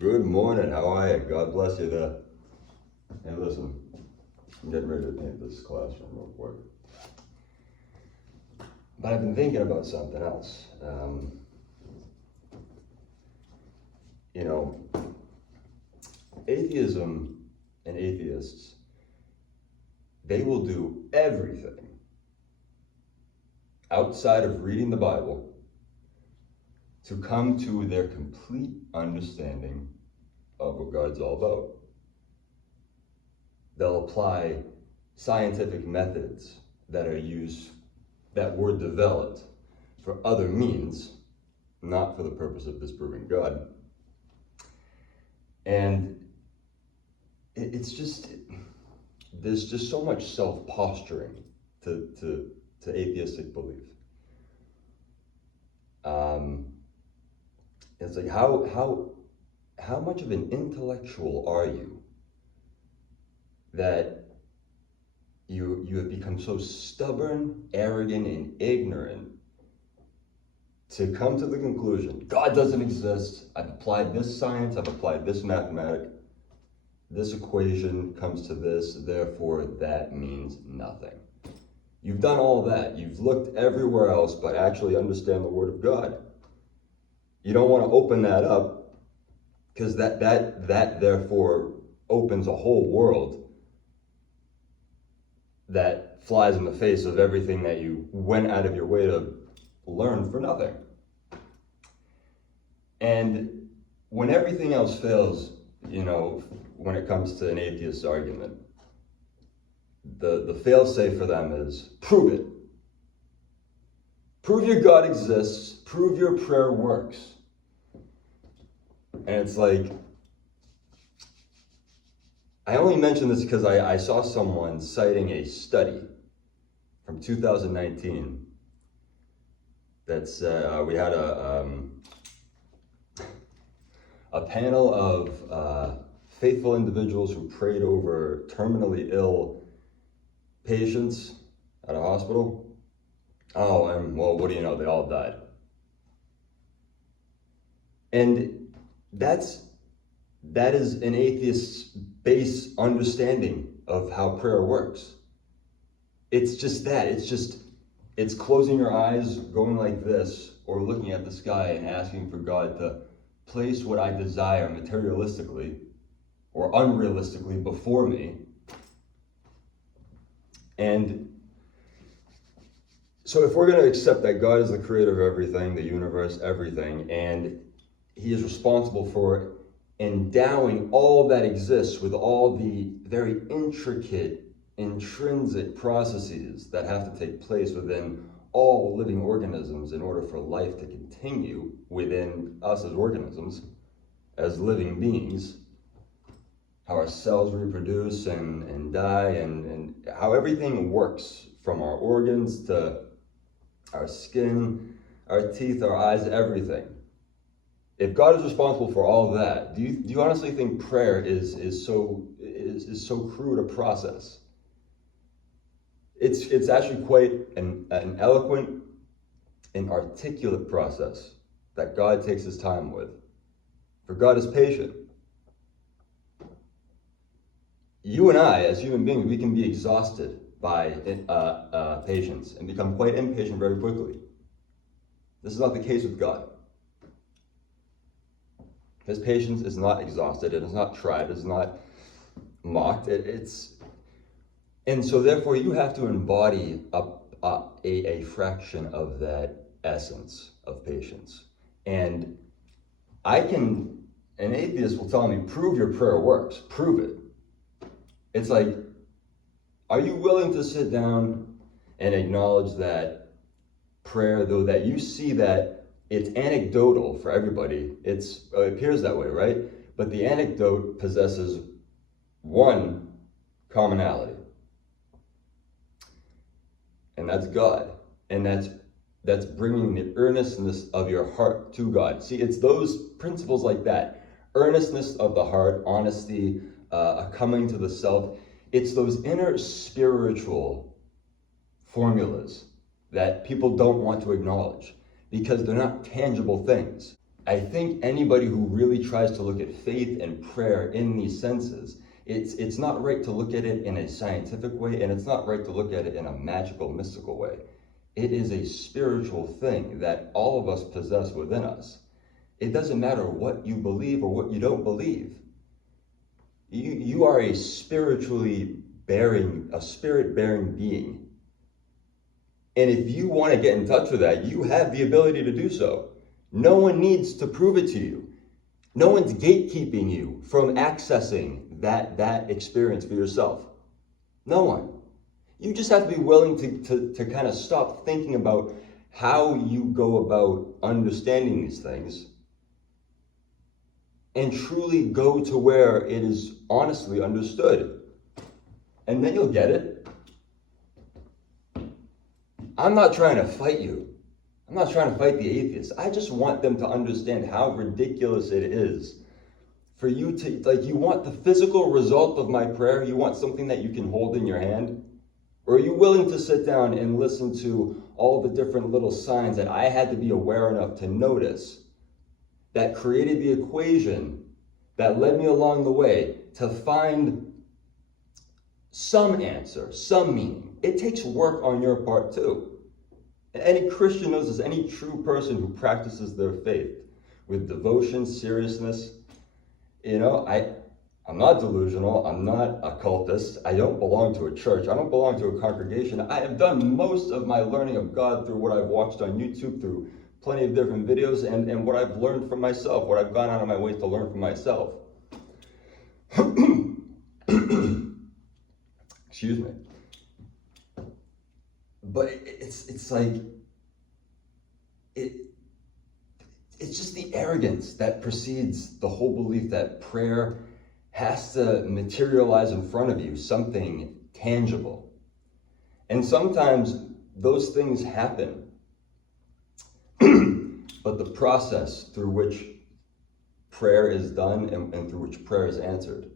Good morning, how are you? God bless you there. Hey, listen, I'm getting ready to paint this classroom real quick. But I've been thinking about something else. Atheism and atheists, they will do everything outside of reading the Bible to come to their complete understanding of what God's all about. They'll apply scientific methods that were developed for other means, not for the purpose of disproving God. And there's just so much self-posturing to atheistic belief. It's like, how much of an intellectual are you that you have become so stubborn, arrogant, and ignorant to come to the conclusion, God doesn't exist, I've applied this science, I've applied this mathematic, this equation comes to this, therefore that means nothing. You've done all that, you've looked everywhere else, but actually understand the Word of God. You don't want to open that up, because that therefore opens a whole world that flies in the face of everything that you went out of your way to learn for nothing. And when everything else fails, when it comes to an atheist argument, the fail-safe for them is prove it. Prove your God exists, prove your prayer works. And it's like, I only mention this because I saw someone citing a study from 2019 that's, we had a panel of faithful individuals who prayed over terminally ill patients at a hospital. Oh, and well, what do you know? They all died. And that is an atheist's base understanding of how prayer works. It's just that. It's closing your eyes, going like this, or looking at the sky and asking for God to place what I desire materialistically or unrealistically before me. And so if we're going to accept that God is the creator of everything, the universe, everything, and he is responsible for endowing all that exists with all the very intricate, intrinsic processes that have to take place within all living organisms in order for life to continue within us as organisms, as living beings, how our cells reproduce and die, and how everything works, from our organs to our skin, our teeth, our eyes, everything. If God is responsible for all that, do you honestly think prayer is so crude a process? It's actually quite an eloquent and articulate process that God takes his time with. For God is patient. You and I, as human beings, we can be exhausted by patience and become quite impatient very quickly. This is not the case with God. His patience is not exhausted, it is not tried, it is not mocked. And so therefore you have to embody a fraction of that essence of patience. And an atheist will tell me, prove your prayer works, prove it. It's like, are you willing to sit down and acknowledge that prayer, though that you see that it's anecdotal for everybody, it appears that way, right? But the anecdote possesses one commonality, and that's God. And that's bringing the earnestness of your heart to God. See, it's those principles like that, earnestness of the heart, honesty, coming to the self. It's those inner spiritual formulas that people don't want to acknowledge because they're not tangible things. I think anybody who really tries to look at faith and prayer in these senses, it's not right to look at it in a scientific way, and it's not right to look at it in a magical, mystical way. It is a spiritual thing that all of us possess within us. It doesn't matter what you believe or what you don't believe. You are a spirit-bearing being. And if you want to get in touch with that, you have the ability to do so. No one needs to prove it to you. No one's gatekeeping you from accessing that experience for yourself. No one. You just have to be willing to kind of stop thinking about how you go about understanding these things and truly go to where it is honestly understood. And then you'll get it. I'm not trying to fight you. I'm not trying to fight the atheists. I just want them to understand how ridiculous it is for you to, like, you want the physical result of my prayer? You want something that you can hold in your hand? Or are you willing to sit down and listen to all the different little signs that I had to be aware enough to notice that created the equation that led me along the way to find some answer, some meaning? It takes work on your part too. Any Christian knows this, any true person who practices their faith with devotion, seriousness. I'm not delusional, I'm not a cultist, I don't belong to a church, I don't belong to a congregation. I have done most of my learning of God through what I've watched on YouTube, through plenty of different videos, and what I've learned from myself, what I've gone out of my way to learn from myself. Excuse me. But it's like, it's just the arrogance that precedes the whole belief that prayer has to materialize in front of you, something tangible. And sometimes those things happen. But the process through which prayer is done and through which prayer is answered,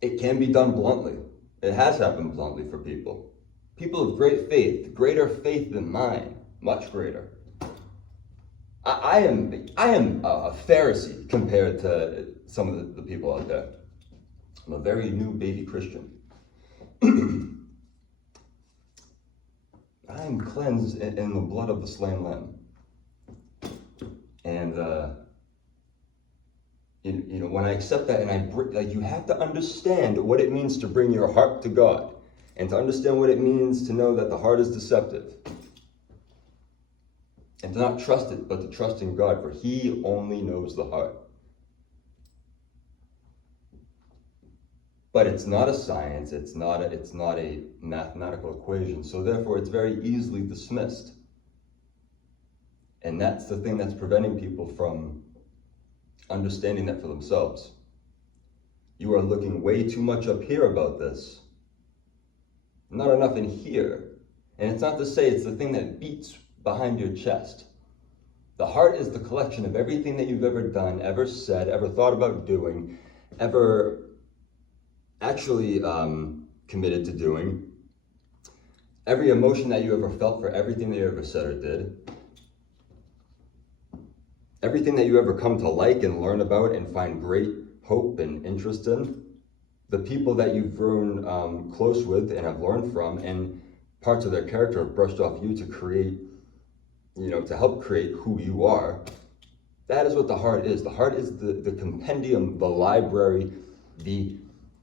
it can be done bluntly. It has happened bluntly for people. People of great faith, greater faith than mine, much greater. I am a Pharisee compared to some of the people out there. I'm a very new baby Christian. I am cleansed in the blood of the slain lamb. And when I accept that, and you have to understand what it means to bring your heart to God, and to understand what it means to know that the heart is deceptive, and to not trust it, but to trust in God, for He only knows the heart. But it's not a science, it's not a mathematical equation, so therefore it's very easily dismissed. And that's the thing that's preventing people from understanding that for themselves. You are looking way too much up here about this, not enough in here. And it's not to say it's the thing that beats behind your chest. The heart is the collection of everything that you've ever done, ever said, ever thought about doing, ever actually committed to doing, every emotion that you ever felt for everything that you ever said or did, everything that you ever come to like and learn about and find great hope and interest in, the people that you've grown close with and have learned from, and parts of their character have brushed off you to create, to help create who you are. That is what the heart is. The heart is the compendium, the library, the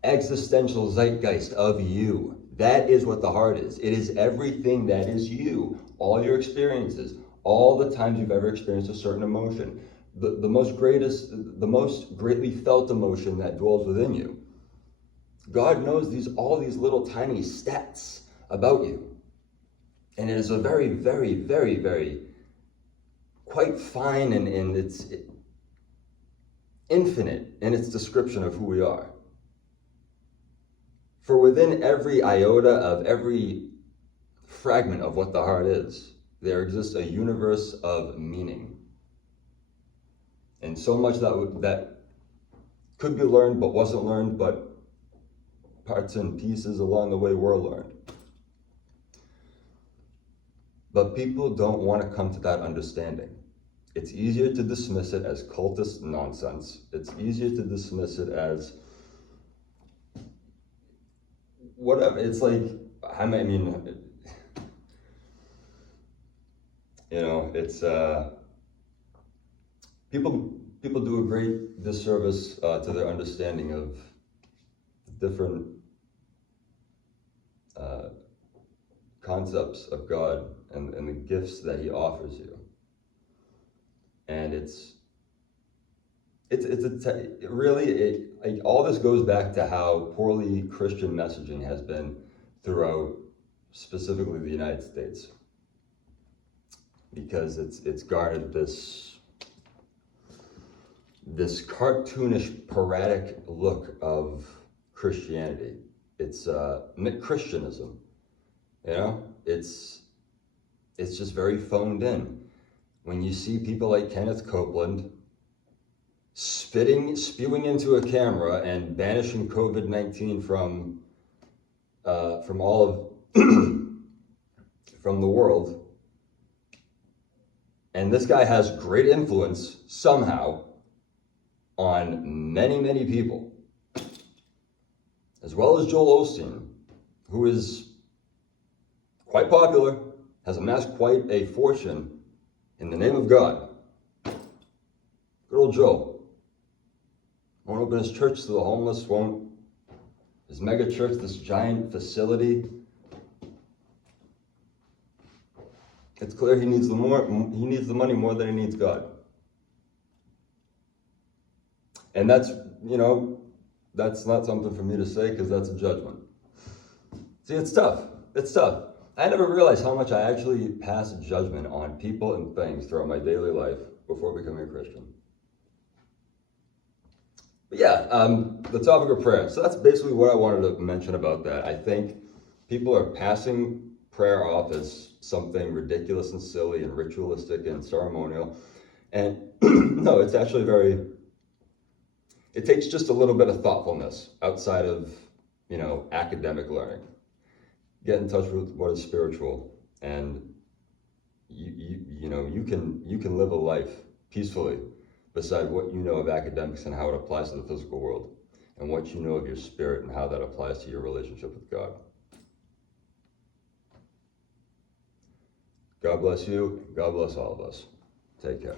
existential zeitgeist of you. That is what the heart is. It is everything that is you, all your experiences, all the times you've ever experienced a certain emotion, the most greatly felt emotion that dwells within you. God knows all these little tiny stats about you. And it is a very, very, very, very quite fine and it's infinite in its description of who we are. For within every iota of every fragment of what the heart is, there exists a universe of meaning. And so much that could be learned but wasn't learned, but parts and pieces along the way were learned. But people don't want to come to that understanding. It's easier to dismiss it as cultist nonsense. It's easier to dismiss it as whatever. It's like, I mean, you know, it's people do a great disservice to their understanding of different concepts of God and the gifts that He offers you. And all this goes back to how poorly Christian messaging has been throughout, specifically the United States, because it's garnered this cartoonish, parodic look of Christianity. It's McChristianism, you know. It's just very phoned in. When you see people like Kenneth Copeland spewing into a camera and banishing COVID-19 from all of from the world, and this guy has great influence somehow on many, many people, as well as Joel Osteen, who is quite popular, has amassed quite a fortune in the name of God. Good old Joe. Won't open his church to the homeless, won't. His mega church, this giant facility. It's clear he needs the money more than he needs God. And that's not something for me to say, because that's a judgment. See, it's tough. It's tough. I never realized how much I actually pass judgment on people and things throughout my daily life before becoming a Christian. But yeah, the topic of prayer. So that's basically what I wanted to mention about that. I think people are passing prayer off as something ridiculous and silly and ritualistic and ceremonial. And no, it's actually it takes just a little bit of thoughtfulness outside of, academic learning. Get in touch with what is spiritual, and you can live a life peacefully beside what you know of academics and how it applies to the physical world, and what you know of your spirit and how that applies to your relationship with God. God bless you. God bless all of us. Take care.